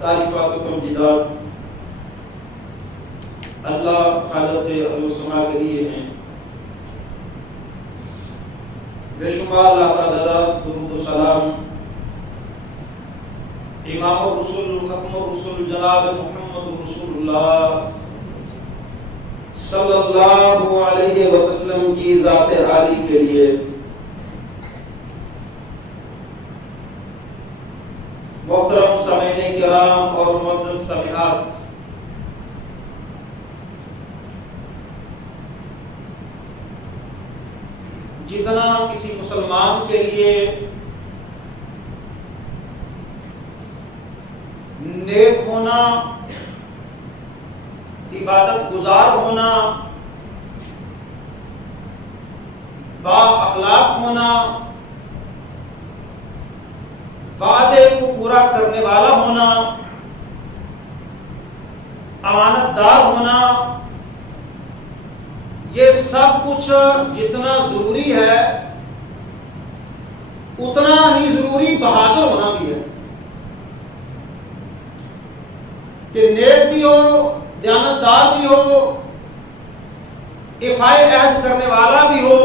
تعریفات و تمجیدات اللہ خالق ارض و سما کے لیے ہیں. بے شمار اللہ تعالیٰ درود و سلام امام الرسول ختم الرسول جناب محمد رسول اللہ صلی اللہ علیہ وسلم کی ذات عالی کے لیے. محترم سامعین کرام اور معزز سامعات، جتنا کسی مسلمان کے لیے نیک ہونا، عبادت گزار ہونا، با اخلاق ہونا، وعدے کو پورا کرنے والا ہونا، امانت دار ہونا، یہ سب کچھ جتنا ضروری ہے اتنا ہی ضروری بہادر ہونا بھی ہے. کہ نیک بھی ہو، دیانتدار بھی ہو، ایفائے عہد کرنے والا بھی ہو،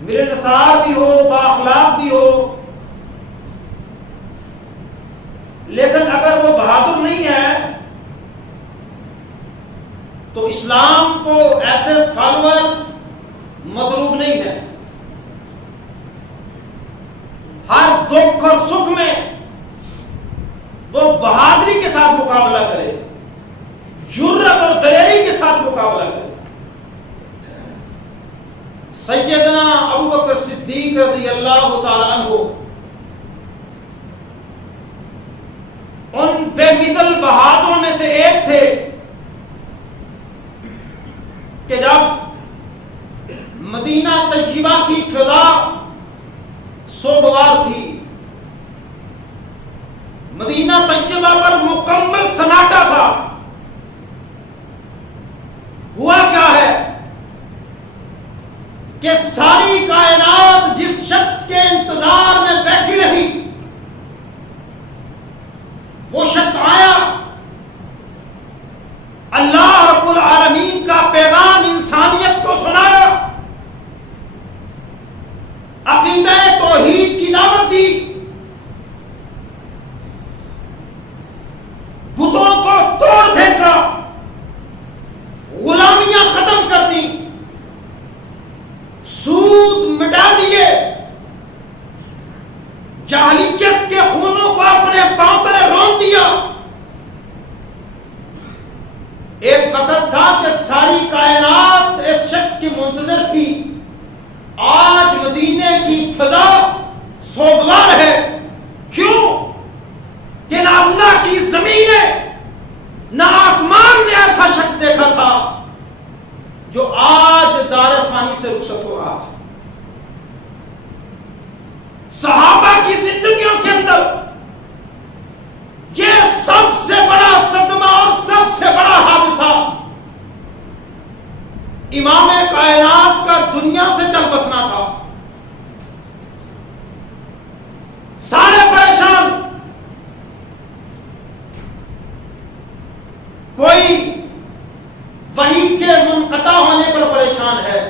ملنسار بھی ہو، با اخلاق بھی ہو، لیکن اگر وہ بہادر نہیں ہے تو اسلام کو ایسے فالوورز مطلوب نہیں ہے. ہر دکھ اور سکھ میں وہ بہادری کے ساتھ مقابلہ کرے، جرأت اور دلیری کے ساتھ مقابلہ کرے. سیدنا ابو بکر صدیق رضی اللہ تعالی عنہ ان بے مثل بہادروں میں سے ایک تھے کہ جب مدینہ طیبہ کی فضا سوگوار تھی، مدینہ طیبہ پر مکمل سناٹا تھا، ہوا کیا ہے کہ ساری کائنات جس شخص کے انتظار میں بیٹھی رہی وہ شخص آیا، اللہ رب العالمین کا پیغام انسانیت کو سنایا، عقیدہ توحید کی دعوت دی، بتوں کو توڑ پھینکا، غلامیاں ختم کر دی، سود مٹا دیے، جاہلیت کے خونوں کو اپنے پاؤں تلے رون دیا. ایک وقت تھا کہ ساری کائنات ایک شخص کی منتظر تھی. آج مدینے کی فضا سوگوار ہے. کیوں؟ کہ نہ اللہ کی زمین ہے نہ آسمان نے ایسا شخص دیکھا تھا جو آج دار فانی سے رخصت ہو رہا تھا. صحابہ کی زندگیوں کے اندر یہ سب سے بڑا صدمہ اور سب سے بڑا حادثہ امام کائنات کا دنیا سے چل بسنا تھا. سارے پریشان، کوئی وحی کے منقطع ہونے پر پریشان ہے،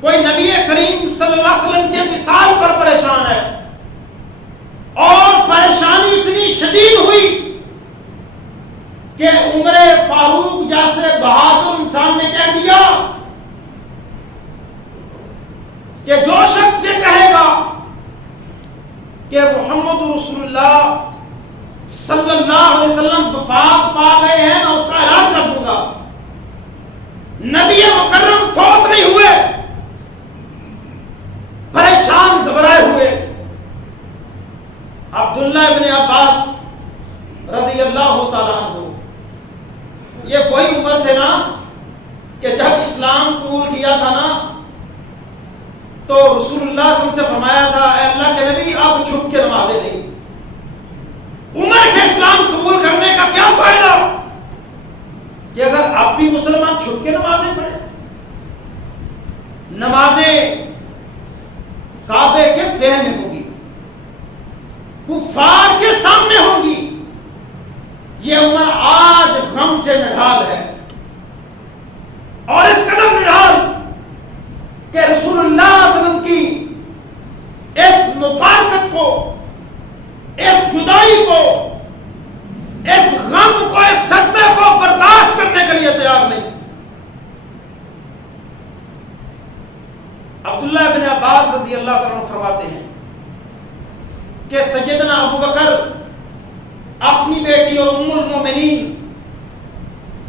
کوئی نبی کریم صلی اللہ علیہ وسلم کے وصال پر پریشان ہے، اور پریشانی اتنی شدید ہوئی کہ عمر فاروق جیسے بہادر انسان نے کہہ دیا کہ جو شخص یہ کہے گا کہ محمد رسول اللہ صلی اللہ علیہ وسلم وفات پا گئے ہیں میں اس کا علاج کر دوں گا. نبی مکرم فوت نہیں ہوئے، پریشان گھبرائے ہوئے. عبداللہ ابن عباس رضی اللہ تعالیٰ عنہ، یہ وہی عمر تھے نا کہ جب اسلام قبول کیا تھا نا تو رسول اللہ صلی اللہ علیہ وسلم سے فرمایا تھا اے اللہ کے نبی آپ چھپ کے نمازیں نہیں. عمر کے اسلام قبول کرنے کا کیا فائدہ کہ اگر آپ بھی مسلمان چھپ کے نمازیں پڑھیں. نمازیں کعبے کے صحن میں ہوگی، کفار کے سامنے ہوگی، یہ عمر آج غم سے نڈھال ہے، اور اس قدر نڈھال کہ رسول اللہ صلی اللہ علیہ وسلم کی اس مفارقت کو، اس جدائی کو، اس غم کو، اس صدمے کو برداشت کرنے کے لیے تیار نہیں۔ عبداللہ بن عباس رضی اللہ تعالیٰ عنہ فرماتے ہیں کہ سیدنا ابو بکر اپنی بیٹی اور ام المومنین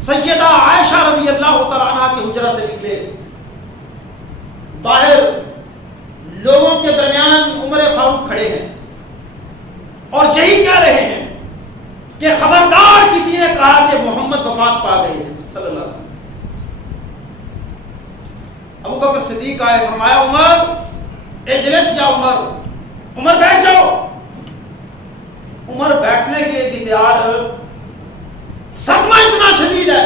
سیدہ عائشہ رضی اللہ تعالیٰ عنہ کے حجرہ سے نکلے، باہر لوگوں کے درمیان عمر فاروق کھڑے ہیں اور یہی کہہ رہے ہیں کہ خبردار کسی نے کہا کہ محمد وفات پا گئے ہیں صلی اللہ علیہ وسلم۔ ابو بکر صدیق آئے، فرمایا عمر اجلس یا عمر، عمر بیٹھ جاؤ۔ عمر بیٹھنے کے لیے بھی تیار، صدمہ اتنا شدید ہے۔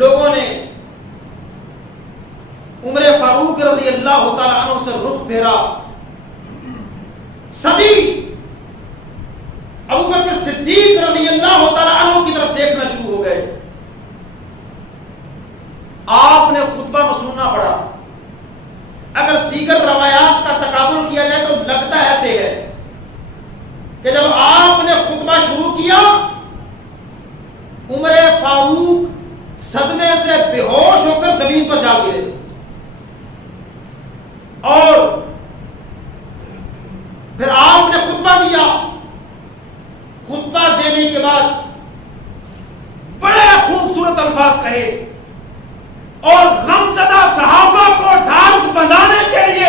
لوگوں نے عمر فاروق رضی اللہ تعالی عنہ سے رخ پھیرا، سبھی ابو بکر صدیق رضی اللہ تعالی عنہ کی طرف دیکھنا شروع ہو گئے۔ آپ نے خطبہ مسنونہ پڑھا، اگر دیگر روایات کا تقابل کیا جائے تو لگتا ایسے ہے کہ جب آپ نے خطبہ شروع کیا، عمر فاروق صدمے سے بے ہوش ہو کر زمین پر جا گرے، اور پھر آپ نے خطبہ دیا۔ خطبہ دینے کے بعد بڑے خوبصورت الفاظ کہے اور غمزدہ صحابہ کو ڈھارس بندھانے کے لیے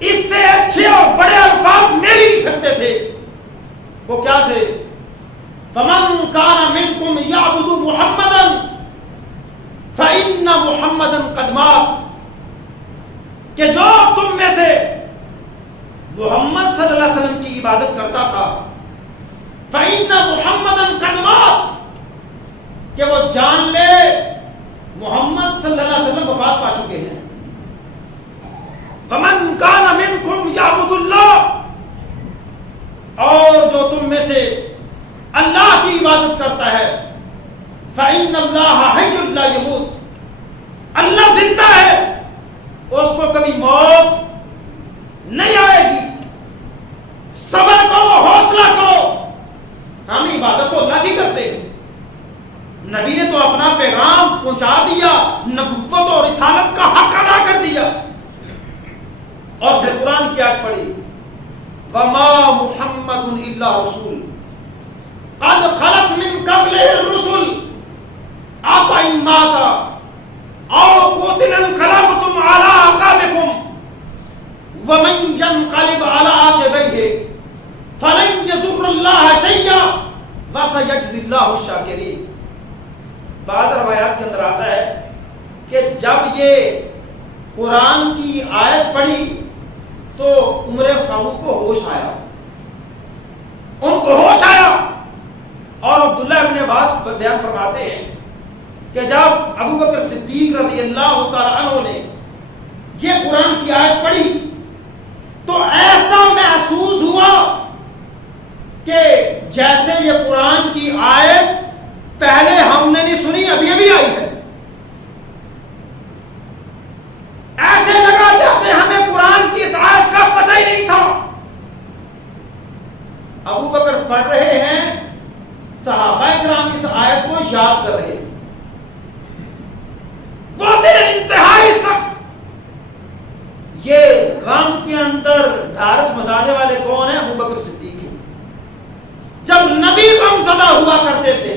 اس سے اچھے اور بڑے الفاظ مل ہی نہیں سکتے تھے۔ وہ کیا تھے؟ فَمَنْ كَانَ مِنْكُمْ يَعْبُدُ مُحَمَّدًا فَإِنَّ مُحَمَّدًا قَدْ مَاتَ، کہ جو تم میں سے محمد صلی اللہ علیہ وسلم کی عبادت کرتا تھا، فَإِنَّ مُحَمَّدًا قَدْ مَاتَ، کہ وہ جان لے محمد صلی اللہ علیہ وسلم وفات پا چکے ہیں۔ فَمَنْ كَانَ مِنْكُمْ يَعْبُدُ اللَّهَ، اور جو تم میں سے اللہ کی عبادت کرتا ہے، فَإِنَّ اللَّهَ حَيٌّ لَا يَمُوتُ، اللہ زندہ ہے اور اس کو کبھی موت نہیں آئے گی۔ صبر کرو، حوصلہ کرو، ہم عبادت تو اللہ کی کرتے ہیں، نبی نے تو اپنا پیغام پہنچا دیا، نبوت اور رسالت کا حق ادا کر دیا۔ اور پھر قرآن کی آیت پڑھی، وَمَا مُحَمَّدٌ إِلَّا رَسُولٌ قَدْ خَلَتْ مِن قَبْلِهِ الرُّسُلُ أَفَإِن مَاتَ أَوْ قُتِلَ انقَلَبْتُمْ عَلَىٰ أَعْقَابِكُمْ وَمَن يَنقَلِبْ عَلَىٰ عَاقِبَيْهِ فَلَن يَضُرَّ اللَّهَ شَيْئًا وَسَيَجْزِي اللَّهُ الشَّاكِرِينَ۔ بعض روایات کے اندر آتا ہے کہ جب یہ قرآن کی آیت پڑھی تو عمر فاروق کو ہوش آیا، ان کو ہوش آیا، اور عبداللہ ابن عباس بیان فرماتے ہیں کہ جب ابو بکر صدیق رضی اللہ تعالی عنہ نے یہ قرآن کی آیت پڑھی تو ایسا محسوس ہوا کہ جیسے یہ قرآن کی آیت پہلے ہم نے نہیں سنی، ابھی ابھی آئی ہے۔ ایسے لگا جیسے ہمیں قرآن کی اس آیت کا پتہ ہی نہیں تھا۔ ابو بکر پڑھ رہے ہیں، صحابہ کرام اس آیت کو یاد کر رہے ہیں۔ وہ دن انتہائی سخت، یہ غم کے اندر ڈھارس بندھانے والے کون ہیں؟ ابو بکر صدیق ہیں۔ جب نبی غم زدہ ہوا کرتے تھے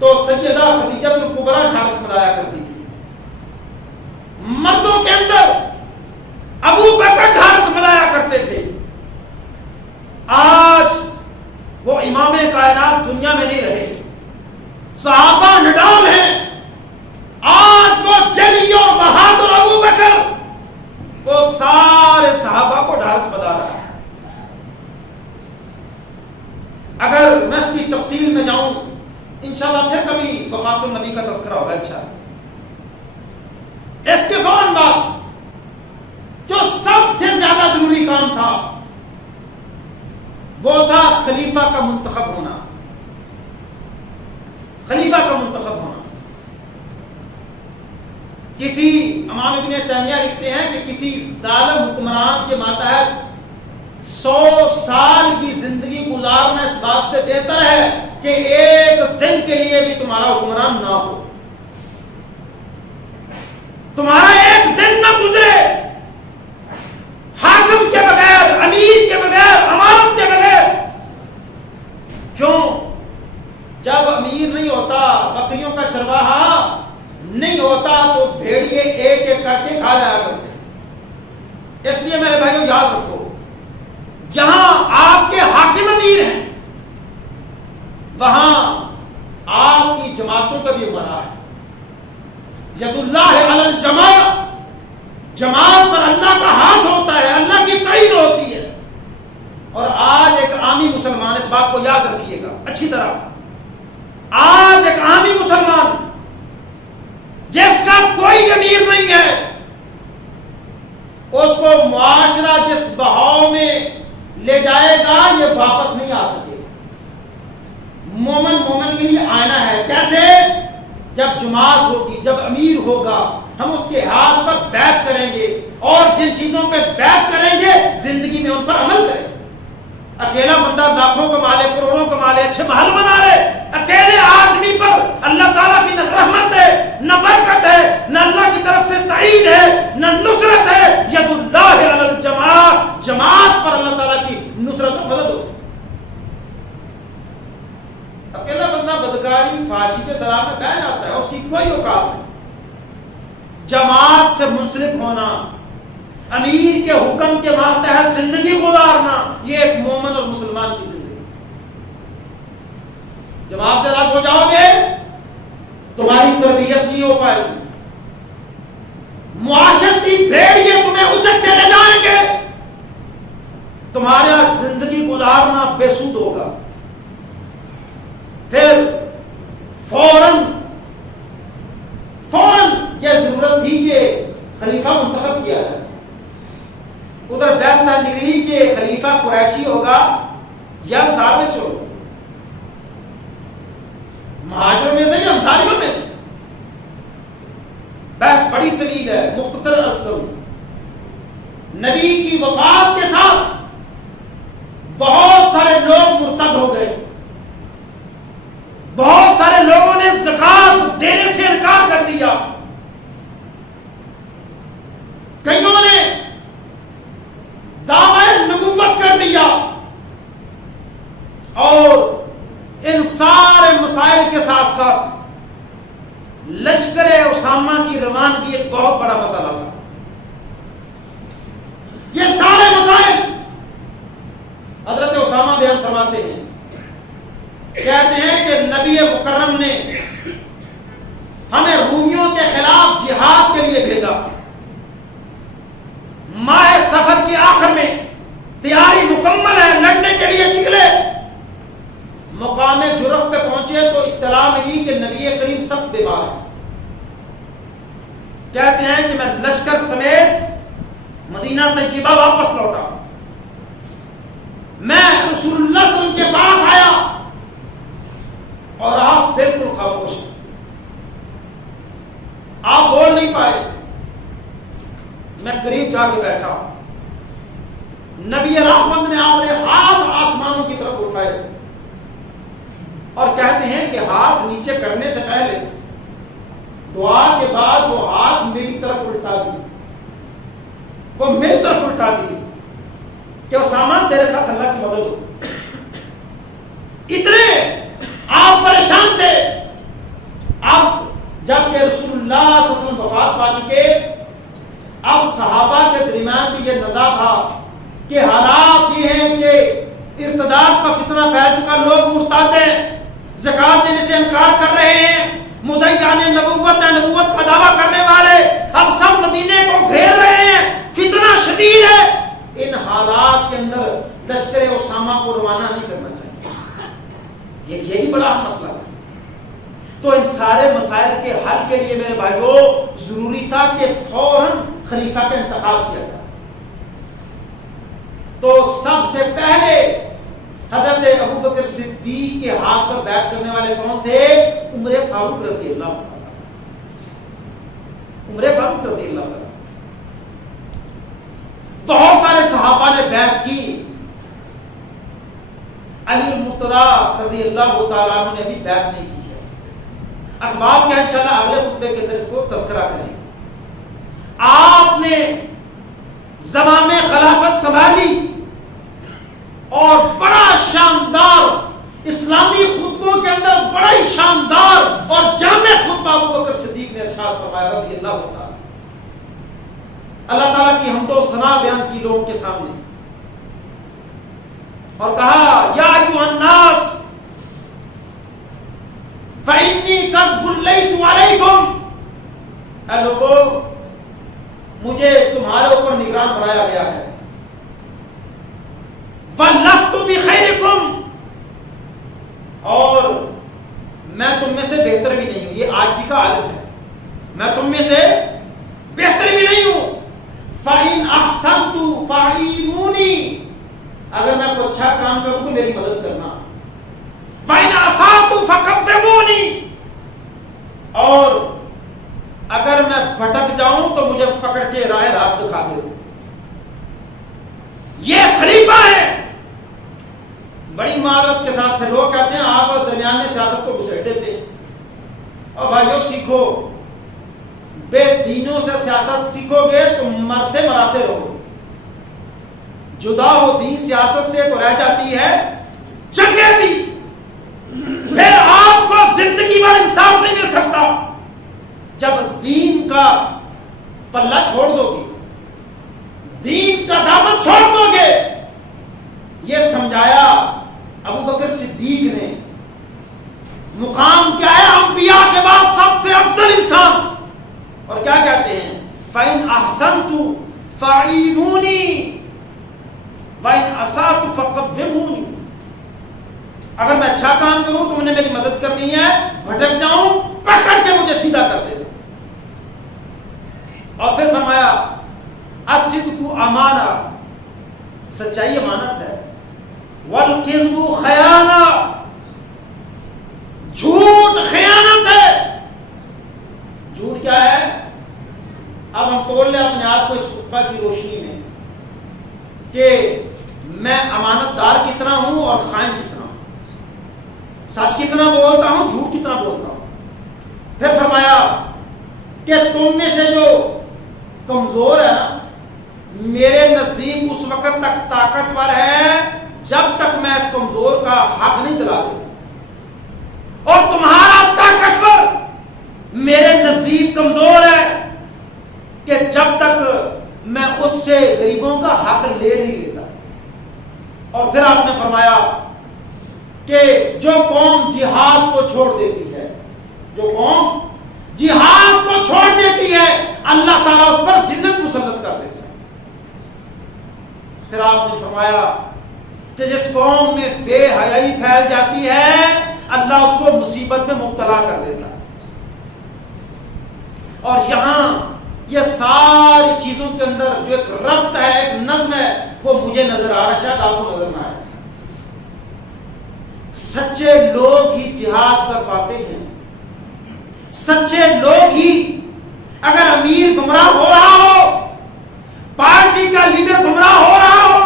تو سیدہ خدیجہ الکبریٰ ڈھارس بندھایا کرتی تھی۔ مردوں کے اندر ابو بکر ڈھارس بندھایا کرتے تھے۔ آج وہ امام کائنات دنیا میں نہیں رہے، صحابہ نڈال ہیں، آج وہ جلی اور بہادر ابو بکر وہ سارے صحابہ کو ڈھارس بندھا رہا ہے۔ اگر میں اس کی تفصیل میں جاؤں انشاءاللہ پھر کبھی وفات النبی کا تذکرہ ہوگا انشاءاللہ۔ اس کے فوراً بعد جو وہ تھا خلیفہ کا منتخب ہونا. خلیفہ کا منتخب ہونا. کسی امام ابن تیمیہ لکھتے ہیں کہ کسی ظالم حکمران کے ماتحت 100 سال کی زندگی گزارنا اس بات سے بہتر ہے کہ ایک دن کے لیے بھی تمہارا حکمران نہ ہو. تمہارا ایک دن نہ گزرے حاکم کے بغیر, امیر کے بغیر, امارت کے بغیر. کیوں؟ جب امیر نہیں ہوتا, بکریوں کا چرواہا نہیں ہوتا, تو بھیڑیے ایک ایک کر کے کھا جایا کرتے ہیں. اس لیے میرے بھائیوں یاد رکھو, جہاں آپ کے حاکم امیر ہیں وہاں آپ کی جماعتوں کا بھی امرا ہے. ید اللہ علی الجماع, جماعت پر اللہ کا ہاتھ ہوتا ہے, اللہ کی تعین ہوتی ہے. اور آج ایک عامی مسلمان, اس بات کو یاد رکھیے گا اچھی طرح, آج ایک عامی مسلمان جس کا کوئی امیر نہیں ہے, اس کو معاشرہ جس بہاؤ میں لے جائے گا یہ واپس نہیں آ سکے. مومن کے لیے آئینہ ہے. کیسے؟ جب جماعت ہوگی, جب امیر ہوگا, ہم اس کے ہاتھ پر بیعت کریں گے اور جن چیزوں پہ بیعت کریں گے زندگی میں ان پر عمل کریں گے. اکیلا بندہ لاکھوں کما لے, کروڑوں کما لے, اچھے محل بنا لے, اکیلے آدمی پر اللہ تعالیٰ کی نہ رحمت ہے, نہ برکت ہے, نہ اللہ کی طرف سے تعین ہے, نہ نصرت ہے. ید اللہ علی الجماع, جماعت پر اللہ تعالیٰ کی نصرت و مدد ہو. اکیلا بندہ بدکاری فحاشی کے سلام میں بہ جاتا ہے, اس کی کوئی اوقات نہیں. جماعت سے منسلک ہونا, امیر کے حکم کے ماتحت زندگی گزارنا, یہ ایک مومن اور مسلمان کی زندگی. جماعت سے الگ ہو جاؤ گے تمہاری تربیت نہیں ہو پائے گی. معاشرتی بھیڑیے تمہیں اچک کے لے جائیں گے, تمہارا زندگی گزارنا بے سود ہوگا. پھر فوراً یہ ضرورت تھی کہ خلیفہ منتخب کیا ہے. ادھر بحث نکلی کہ خلیفہ قریشی ہوگا یا انصار میں سے ہوگا, مہاجروں میں سے یا انصاریوں میں سے. بحث بڑی طویل ہے, مختصر عرض کروں. نبی کی وفات کے ساتھ بہت سارے لوگ مرتد ہو گئے, بہت سارے لوگوں نے زکات دینے سے انکار کر دیا, کئیوں نے دعوی نبوت کر دیا, اور ان سارے مسائل کے ساتھ ساتھ لشکر اسامہ کی روانگی ایک بہت بڑا مسئلہ تھا. یہ سارے مسائل حضرت اسامہ بیان فرماتے ہیں, کہتے ہیں کہ نبی مکرم نے ہمیں رومیوں کے خلاف جہاد کے لیے بھیجا. ماہ سفر کے آخر میں تیاری مکمل ہے, لڑنے کے لیے نکلے. مقام جرف پہ پہنچے تو اطلاع ملی کہ نبی کریم سخت بیمار ہے. کہتے ہیں کہ میں لشکر سمیت مدینہ طیبہ واپس لوٹا. میں رسول اللہ صلی اللہ علیہ وسلم کے پاس آیا اور آپ بالکل خاموش, آپ بول نہیں پائے. میں قریب جا کے بیٹھا, نبی رحمت نے اپنے ہاتھ آسمانوں کی طرف اٹھائے اور کہتے ہیں کہ ہاتھ نیچے کرنے سے پہلے دعا کے بعد وہ ہاتھ میری طرف الٹا دیے, وہ میری طرف الٹا دیے کہ اسامہ تیرے ساتھ اللہ کی مدد ہو. اتنے آپ پریشان تھے. اب جب کہ رسول اللہ صلی اللہ علیہ وسلم وفات پا چکے, اب صحابہ کے درمیان بھی یہ نزاع تھا کہ حالات یہ ہیں کہ ارتداد کا فتنہ پھیل چکا, لوگ مرتد ہیں, زکات دینے سے انکار کر رہے ہیں, مدعیان نبوت ہے, نبوت کا دعویٰ کرنے والے اب سب مدینے کو گھیر رہے ہیں, فتنہ شدید ہے. ان حالات کے اندر لشکر اسامہ کو روانہ نہیں کرنا چاہیے. یہ بھی بڑا اہم مسئلہ ہے. تو ان سارے مسائل کے حل کے لیے میرے بھائیوں ضروری تھا کہ فوراً خلیفہ کا انتخاب کیا جائے. تو سب سے پہلے حضرت ابو بکر صدیق کے ہاتھ پر بیعت کرنے والے کون تھے؟ عمر فاروق رضی اللہ عنہ. عمر فاروق رضی اللہ عنہ. بہت سارے صحابہ نے بیعت کی. علی المرتضی رضی اللہ تعالیٰ عنہ نے ابھی بیعت نہیں کی ہے. اسباب کیا انشاءاللہ اگلے خطبے کے اندر اس کو تذکرہ کریں گے. آپ نے زمام خلافت سنبھالی اور بڑا شاندار اسلامی خطبوں کے اندر بڑا ہی شاندار اور جامع خطبہ ابو بکر صدیق نے ارشاد فرمایا رضی اللہ تعالیٰ. اللہ تعالیٰ کی حمد و ثنا بیان کی لوگوں کے سامنے اور کہا یا ایھا الناس فإنی قد ولیت علیکم. اے لوگو مجھے تمہارے اوپر نگران بنایا گیا ہے. وَلَسْتُ بِخَيْرِكُمْ. اور میں تم میں سے بہتر بھی نہیں ہوں. یہ عاجزی کا عالم ہے. میں تم میں سے بہتر بھی نہیں ہوں. فَإِنْ أَحْسَنْتُ فَأَعِينُونِي. اگر میں کوئی اچھا کام کروں تو میری مدد کرنا. وَإِنْ أَسَأْتُ فَكَبِّرُونِي. اور اگر میں بھٹک جاؤں تو مجھے پکڑ کے راہ راست دکھا دے. یہ خلیفہ ہے. بڑی معذرت کے ساتھ تھے. لوگ کہتے ہیں آپ اور درمیان میں سیاست کو گھسیٹتے تھے. اور بھائیو سیکھو, بے دینوں سے سیاست سیکھو گے تو مرتے مراتے رہو. جدا ہو دین سیاست سے تو رہ جاتی ہے چنگیزی. پھر آپ کو زندگی بھر انصاف نہیں مل سکتا. جب دین کا پلہ چھوڑ دو گے, دین کا دامن چھوڑ دو گے. یہ سمجھایا ابو بکر صدیق نے. مقام کیا ہے؟ انبیاء کے بعد سب سے افضل انسان. اور کیا کہتے ہیں؟ فَإِنْ أَحْسَنْتُ فَأَعِينُونِي وَإِنْ أَسَأْتُ فَقَوِّمُونِي. اگر میں اچھا کام کروں تو انہیں میری مدد کرنی ہے. بھٹک جاؤں پکڑ کے مجھے سیدھا کر دے. اور پھر فرمایا الصدق امانہ, سچائی امانت ہے. والکذب خیانہ, جھوٹ خیانت ہے. جھوٹ کیا ہے؟ اب ہم تول لیں اپنے آپ کو اس خطبہ کی روشنی میں کہ میں امانت دار کتنا ہوں اور خائن کتنا ہوں, سچ کتنا بولتا ہوں, جھوٹ کتنا بولتا ہوں. پھر فرمایا کہ تم میں سے جو کمزور ہے نا, میرے نزدیک اس وقت تک طاقتور ہے جب تک میں اس کمزور کا حق نہیں دلا دیتا. اور تمہارا طاقتور میرے نزدیک کمزور ہے کہ جب تک میں اس سے غریبوں کا حق لے نہیں لیتا. اور پھر آپ نے فرمایا کہ جو قوم جہاد کو چھوڑ دیتی ہے, جو قوم جہاد کو چھوڑ دیتی ہے, اللہ تعالیٰ اس پر ذلت مسلط کر دیتا ہے. پھر آپ نے فرمایا کہ جس قوم میں بے حیائی پھیل جاتی ہے اللہ اس کو مصیبت میں مبتلا کر دیتا ہے. اور یہاں یہ ساری چیزوں کے اندر جو ایک ربط ہے, ایک نظم ہے, وہ مجھے نظر آ رہا ہے, شاید آپ کو نظر نہ آئے. سچے لوگ ہی جہاد کر پاتے ہیں. سچے لوگ ہی, اگر امیر گمراہ ہو رہا ہو, پارٹی کا لیڈر گمراہ ہو رہا ہو,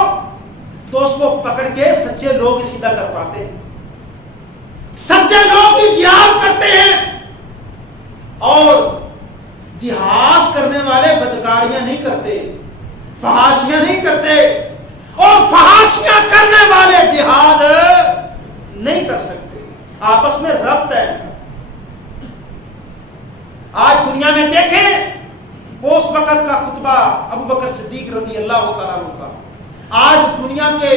تو اس کو پکڑ کے سچے لوگ ہی سیدھا کر پاتے ہیں. سچے لوگ ہی جہاد کرتے ہیں. اور جہاد کرنے والے بدکاریاں نہیں کرتے, فحاشیاں نہیں کرتے, اور فحاشیاں کرنے والے جہاد نہیں کر سکتے. آپس میں ربط ہے. آج دنیا میں دیکھیں اس وقت کا خطبہ ابو بکر صدیق رضی اللہ تعالیٰ عنہ کا. آج دنیا کے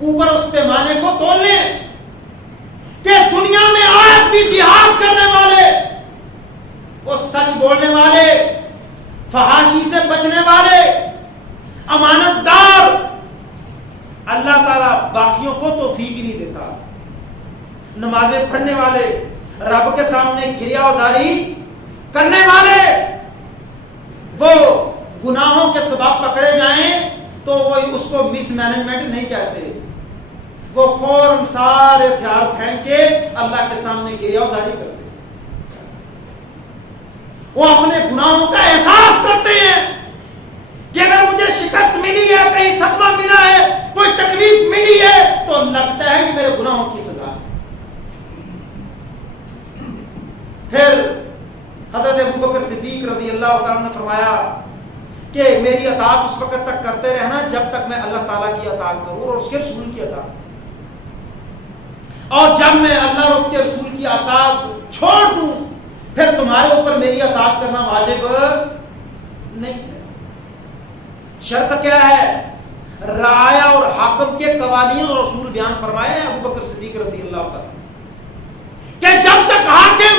اوپر اس پیمانے کو تول لیں کہ دنیا میں آج بھی جہاد کرنے والے, وہ سچ بولنے والے, فحاشی سے بچنے والے, امانت دار, اللہ تعالیٰ باقیوں کو توفیق نہیں دیتا. نمازیں پڑھنے والے, رب کے سامنے کریا ازاری کرنے والے, وہ گناہوں کے سبب پکڑے جائیں تو وہ اس کو مس مینجمنٹ نہیں کہتے, وہ فوراً سارے ہتھیار پھینک کے اللہ کے سامنے گریہ زاری کرتے ہیں. وہ اپنے گناہوں کا احساس کرتے ہیں کہ اگر مجھے شکست ملی ہے, کہیں صدمہ ملا ہے, کوئی تکلیف ملی ہے, تو لگتا ہے کہ میرے گناہوں کی سزا ہے. پھر حضرت ابوبکر صدیق رضی اللہ تعالیٰ نے فرمایا کہ میری اطاعت اس وقت تک کرتے رہنا جب تک میں اللہ تعالیٰ کی اطاعت کروں اور اس کے رسول کی اطاعت, اور جب میں اللہ اور اس کے رسول کی اطاعت چھوڑ دوں پھر تمہارے اوپر میری اطاعت کرنا واجب نہیں. شرط کیا ہے؟ رعایا اور حاکم کے قوانین اور اصول بیان فرمائے ہیں ابوبکر صدیق رضی اللہ تعالیٰ کہ جب تک حاکم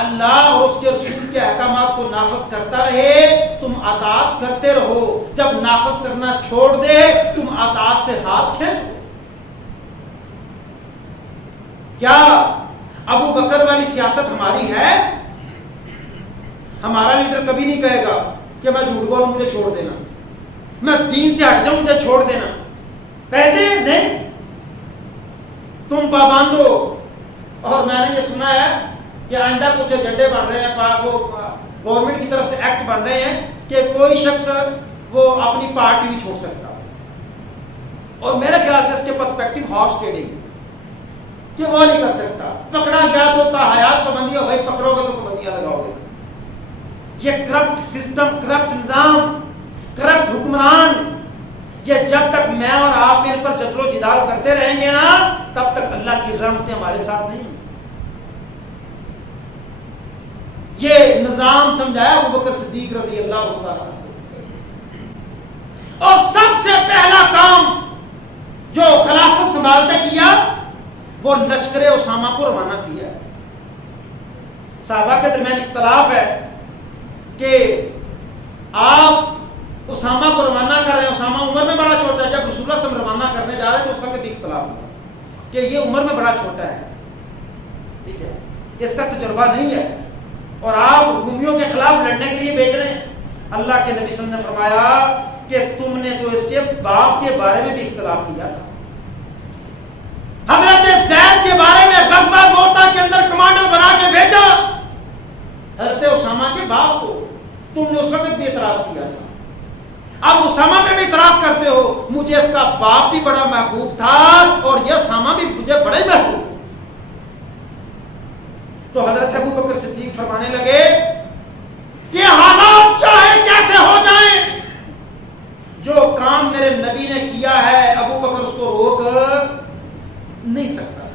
اللہ اور اس کے رسول کے احکامات کو نافذ کرتا رہے تم اطاعت کرتے رہو, جب نافذ کرنا چھوڑ دے تم اطاعت سے ہاتھ کھینچو. کیا ابو بکر والی سیاست ہماری ہے؟ ہمارا لیڈر کبھی نہیں کہے گا کہ میں جھوٹ بولوں مجھے چھوڑ دینا, میں دین سے ہٹ جاؤں مجھے چھوڑ دینا. کہتے ہیں نہیں, تم پابند ہو. اور میں نے یہ سنا ہے کہ آئندہ کچھ ایجنڈے بن رہے ہیں, وہ گورنمنٹ کی طرف سے ایکٹ بن رہے ہیں کہ کوئی شخص وہ اپنی پارٹی نہیں چھوڑ سکتا. اور میرے خیال سے اس کے پرسپیکٹو ہارس ٹریڈنگ کہ وہ نہیں کر سکتا. پکڑا گیا تو حیات پابندی ہو, بھائی پکڑو گے تو پابندیاں لگاؤ گے. یہ کرپٹ سسٹم, کرپٹ نظام, کرپٹ حکمران, یہ جب تک میں اور آپ ان پر جدل و جدال کرتے رہیں گے نا تب تک اللہ کی رحمتیں ہمارے ساتھ نہیں. یہ نظام سمجھایا ابوبکر صدیق رضی اللہ تعالیٰ. اور سب سے پہلا کام جو خلافت سنبھالتے کیا وہ لشکر اسامہ کو روانہ کیا. صحابہ کے درمیان اختلاف ہے کہ آپ اسامہ کو روانہ کر رہے ہیں. اسامہ عمر میں بڑا چھوٹا ہے. جب رسول اللہ صلی اللہ علیہ وسلم روانہ کرنے جا رہے ہیں تو اس وقت بھی اختلاف ہوا کہ یہ عمر میں بڑا چھوٹا ہے, ٹھیک ہے, اس کا تجربہ نہیں ہے, اور آپ رومیوں کے خلاف لڑنے کے لیے بھیج رہے ہیں. اللہ کے نبی صلی اللہ علیہ وسلم نے فرمایا کہ تم نے تو اس کے باپ کے بارے میں بھی اختلاف کیا تھا. حضرت زید کے بارے میں غزوہ موتا کے اندر کمانڈر بنا کے بھیجا حضرت اسامہ کے باپ کو, تم نے اس وقت بھی اعتراض کیا تھا. اب اسامہ پہ بھی اعتراض کرتے ہو, مجھے اس کا باپ بھی بڑا محبوب تھا اور یہ اسامہ بھی مجھے بڑے محبوب. تو حضرت ابوبکر صدیق فرمانے لگے کہ حالات چاہے کیسے ہو جائیں, جو کام میرے نبی نے کیا ہے ابو بکر اس کو روک نہیں سکتا.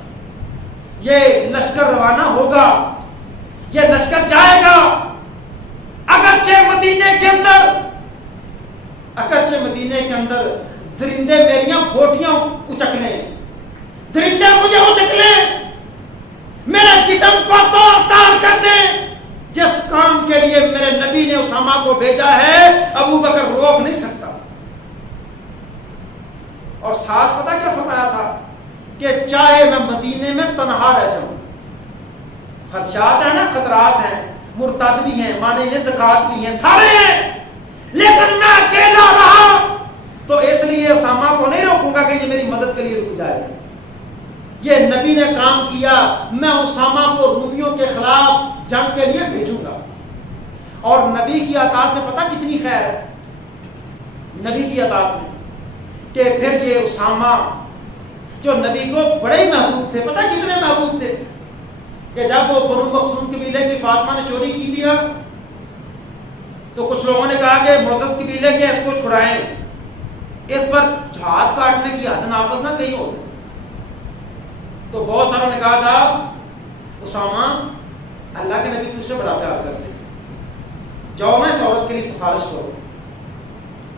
یہ لشکر روانہ ہوگا, یہ لشکر جائے گا. اگرچہ مدینے کے اندر درندے میریاں بوٹیاں اچک لیں, درندے مجھے اچک لیں, میرے جسم کو توڑ تاڑ کر دیں, جس کام کے لیے میرے نبی نے اسامہ کو بھیجا ہے ابو بکر روک نہیں سکتا. اور ساتھ پتہ کیا فرمایا تھا کہ چاہے میں مدینے میں تنہا رہ جاؤں, خدشات ہیں نا, خطرات ہیں, مرتد بھی ہیں, مانع زکات بھی ہیں, سارے ہیں, لیکن میں اکیلا رہا تو اس لیے اسامہ کو نہیں روکوں گا کہ یہ میری مدد کے لیے رک جائے. یہ نبی نے کام کیا, میں اسامہ کو رومیوں کے خلاف جنگ کے لیے بھیجوں گا. اور نبی کی اطاعت میں پتہ کتنی خیر ہے نبی کی اطاعت میں, کہ پھر یہ اسامہ جو نبی کو بڑے ہی محبوب تھے, پتہ کتنے محبوب تھے کہ جب وہ بنو مخزوم قبیلے کی فاطمہ نے چوری کی تھی نا تو کچھ لوگوں نے کہا کہ مزد قبیلے کے اس کو چھڑائیں, اس پر ہاتھ کاٹنے کی حد نافذ نہ کہیں ہو. تو بہت ساروں نے کہا تھا اسامہ اللہ کے نبی تم سے بڑا پیار کرتے, جاؤ نا اس عورت کے لیے سفارش کرو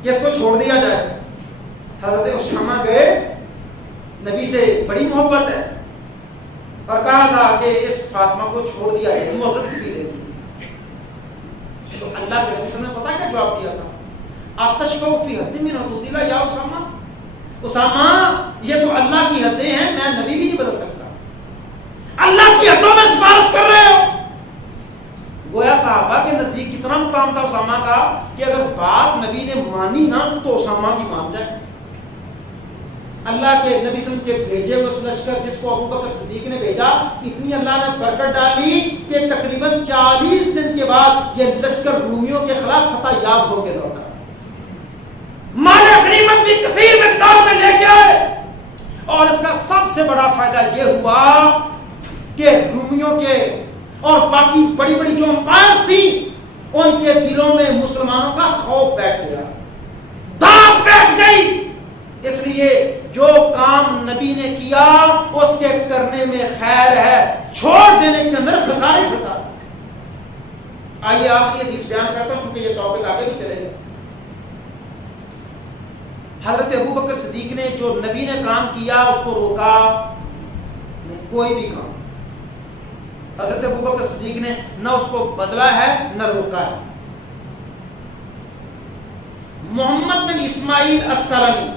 کہ اس کو چھوڑ دیا جائے. حضرت اسامہ گئے, نبی سے بڑی محبت ہے, اور کہا تھا کہ اس فاطمہ کو چھوڑ دیا جائے, معزز قبیلے کی. تو اللہ کے نبی صلی اللہ علیہ وسلم نے پتہ کیا جواب دیا تھا, اتشفع فی حد من حدود اللہ یا اسامہ, اسامہ یہ تو اللہ کی حدیں ہیں, میں نبی بھی نہیں بدل سکتا, اللہ کی حدوں میں سفارش کر رہے ہو. گویا صحابہ کے نزدیک کتنا مقام تھا اسامہ کا کہ اگر بات نبی نے مانی نا تو اسامہ کی مان جائے. اللہ کے نبی صلی اللہ علیہ وسلم کے بھیجے ہوئے اس لشکر جس کو ابو بکر صدیق نے بھیجا، اتنی اللہ نے برکت ڈالی کہ تقریباً 40 دن کے بعد یہ لشکر رومیوں کے خلاف فتح یاب ہو کے لوٹا، مال غنیمت بھی کثیر مقدار میں لے کے آئے، اور اس کا سب سے بڑا فائدہ یہ ہوا کہ رومیوں کے اور باقی بڑی بڑی جو امپائرز تھی ان کے دلوں میں مسلمانوں کا خوف بیٹھ گیا، داغ بیٹھ گئی۔ اس لیے جو کام نبی نے کیا اس کے کرنے میں خیر ہے، چھوڑ دینے کے اندر خسارے خسارے۔ آئیے آخری حدیث بیان کرتا ہوں چونکہ یہ ٹاپک آگے بھی چلے گا۔ حضرت ابو بکر صدیق نے جو نبی نے کام کیا اس کو روکا کوئی بھی کام، حضرت ابو بکر صدیق نے نہ اس کو بدلا ہے نہ روکا ہے۔ محمد بن اسماعیل السلمی،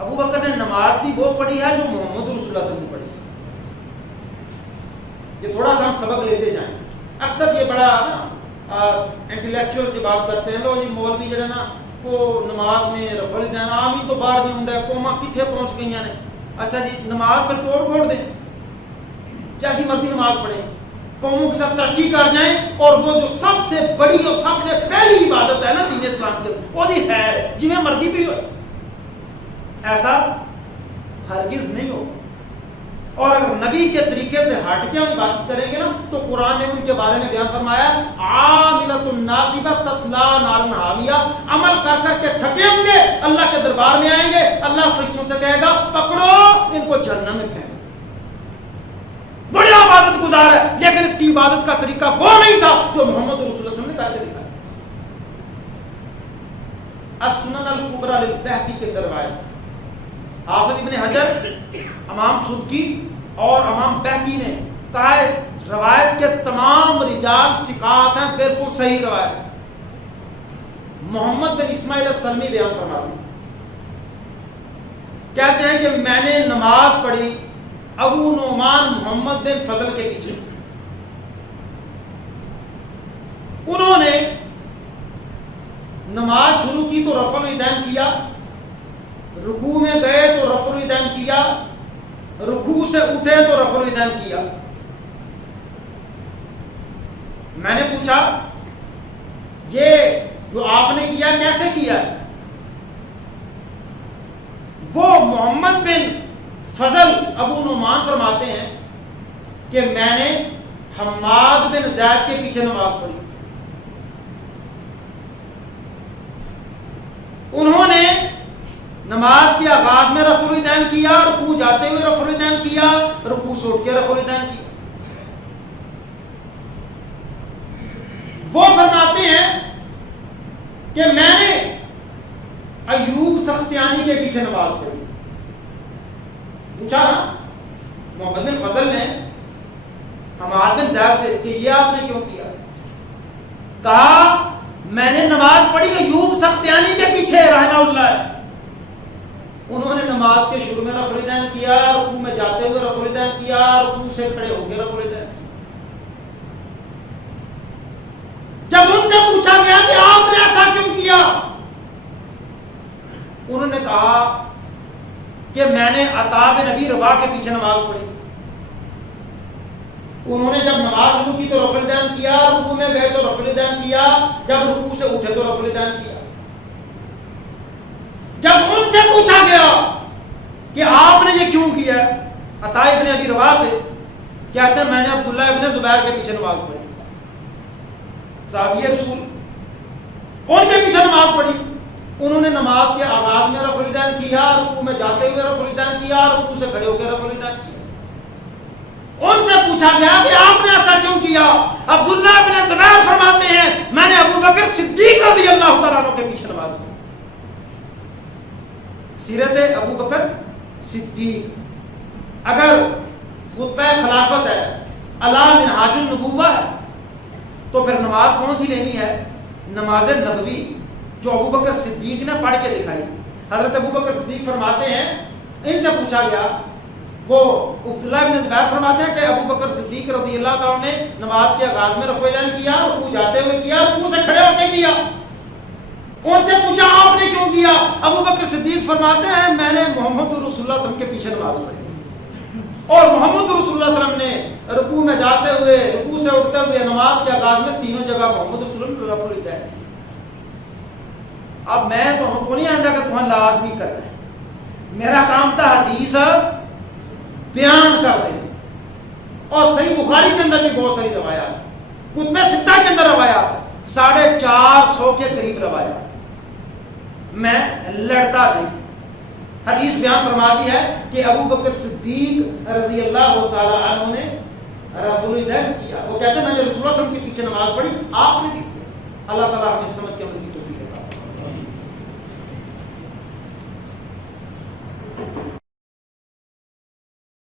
ابو بکر نے نماز بھی وہ پڑھی ہے جو محمد رسول اللہ صلی اللہ علیہ وسلم نے پڑھی۔ یہ تھوڑا سا ہم سبق لیتے جائیں۔ اکثر یہ بڑا انٹلیکچوئل سے بات کرتے ہیں لوگ، یہ مولوی جڑے نا وہ نماز میں رفع الدین آمین تو باہر نہیں ہوندا، قوماں کتھے پہنچ گئی نے۔ اچھا جی نماز پر توڑ پھوڑ دیں، جیسی مرضی نماز پڑھیں، قوموں کے ساتھ ترقی کر جائیں، اور وہ جو سب سے بڑی اور سب سے پہلی عبادت ہے نا دین اسلام کے وہ دی خیر جی میں مرضی بھی ہو، ایسا ہرگز نہیں ہو۔ اور اگر نبی کے طریقے سے ہٹ کے ہم عبادت کریں گے نا تو قرآن نے ان کے بارے میں بیان فرمایا عاملۃ ناصبہ تصلی نارا حامیہ، عمل کر کر کے تھکے ہوں گے، اللہ کے دربار میں آئیں گے، اللہ فرشتوں سے کہے گا پکڑو ان کو جہنم میں پھینکو۔ بڑی عبادت گزار ہے لیکن اس کی عبادت کا طریقہ وہ نہیں تھا جو محمد رسول اللہ صلی اللہ علیہ وسلم نے کر کے دکھایا۔ السنن الکبری للبیہقی کے اندر روایت، حافظ ابن حجر، امام سبکی اور امام بہقی نے کہا اس روایت کے تمام رجال ثقات ہیں، بالکل صحیح روایت۔ محمد بن اسماعیل السلمی بیان فرماتے ہیں، کہتے ہیں کہ میں نے نماز پڑھی ابو نعمان محمد بن فضل کے پیچھے، انہوں نے نماز شروع کی تو رفع الیدین کیا، رکوع میں گئے تو رفع الیدین کیا، رکوع سے اٹھے تو رفع الیدین کیا۔ میں نے پوچھا یہ جو آپ نے کیا کیسے کیا؟ وہ محمد بن فضل ابو نعمان فرماتے ہیں کہ میں نے حماد بن زید کے پیچھے نماز پڑھی، انہوں نے نماز کے آغاز میں رفع الیدین کیا، رکوع جاتے ہوئے رفع الیدین کیا، رکوع سے اٹھ کے رفع الیدین کیا۔ وہ فرماتے ہیں کہ میں نے ایوب سختیانی کے پیچھے نماز پڑھی۔ پوچھا نا محمد بن فضل نے حماد بن زید سے کہ یہ آپ نے کیوں کیا؟ کہا میں نے نماز پڑھی ایوب سختیانی کے پیچھے رحمہ اللہ، انہوں نے نماز کے شروع میں رفع الیدین کیا، رکوع میں جاتے ہوئے رفع الیدین کیا، رکوع سے کھڑے ہو کے رفع الیدین کیا۔ جب ان سے پوچھا گیا کہ آپ نے ایسا کیوں کیا، انہوں نے کہا کہ میں نے عطا بن ابی رباح کے پیچھے نماز پڑھی، انہوں نے جب نماز شروع کی تو رفع الیدین کیا، رکوع میں گئے تو رفع الیدین کیا، جب رکوع سے اٹھے تو رفع الیدین کیا۔ جب ان سے پوچھا گیا کہ آپ نے یہ کیوں کیا، عطا ابن ابی رباح سے کہتے ہیں میں نے عبداللہ ابن زبیر کے پیچھے نماز پڑھی، صحابی رسول، ان کے پیچھے نماز پڑھی، انہوں نے نماز کے آغاز میں رفع الیدین کیا، رکوع میں جاتے ہوئے رفع الیدین کیا، رکوع سے کھڑے ہو کے رفع الیدین کیا۔ ان سے پوچھا گیا کہ آپ نے ایسا کیوں کیا، عبداللہ ابن زبیر فرماتے ہیں میں نے ابو بکر صدیق رضی اللہ تعالیٰ عنہ کے پیچھے نماز پڑھی۔ سیرت ابو بکر صدیق اگر خطبہ خلافت ہے، علی منہاج النبوہ ہے، تو پھر نماز کون سی لینی ہے؟ نماز نبوی جو ابو بکر صدیق نے پڑھ کے دکھائی۔ حضرت ابو بکر صدیق فرماتے ہیں ان سے پوچھا گیا، وہ عبداللہ ابن زبیر فرماتے ہیں کہ ابو بکر صدیق رضی اللہ تعالیٰ نے نماز کے آغاز میں رفع الیدین کیا، رکوع جاتے ہوئے کیا، رکوع سے کھڑے ہو کے کیا۔ ان سے پوچھا آپ نے کیوں کیوں کیا؟ ابو بکر صدیق فرماتے ہیں میں نے محمد رسول اللہ صلی اللہ علیہ وسلم کے پیچھے نماز پڑھی اور محمد رسول اللہ صلی اللہ علیہ وسلم نے رکوع میں جاتے ہوئے، رکوع سے اٹھتے ہوئے، نماز کے آغاز میں تینوں جگہ محمد رسول اللہ نے رفع الیدین کی۔ اب میں تو کو نہیں آندہ کہ تمہیں لازمی کر رہے ہیں، میرا کام تھا حدیث بیان کر دیں۔ اور صحیح بخاری کے اندر بھی بہت ساری روایات، کتب ستہ کے اندر روایات 450 کے قریب روایات، میں لڑتا نہیں۔ حدیث بیان فرما دی ہے کہ ابو بکر صدیق رضی اللہ تعالی عنہ نے رفع الیدین کیا۔ وہ کہتے ہیں میں نے رسول اللہ صلی اللہ علیہ وسلم کے پیچھے نماز پڑھی، آپ نے بھی کیا۔ اللہ تعالیٰ ہمیں سمجھ کے عمل کی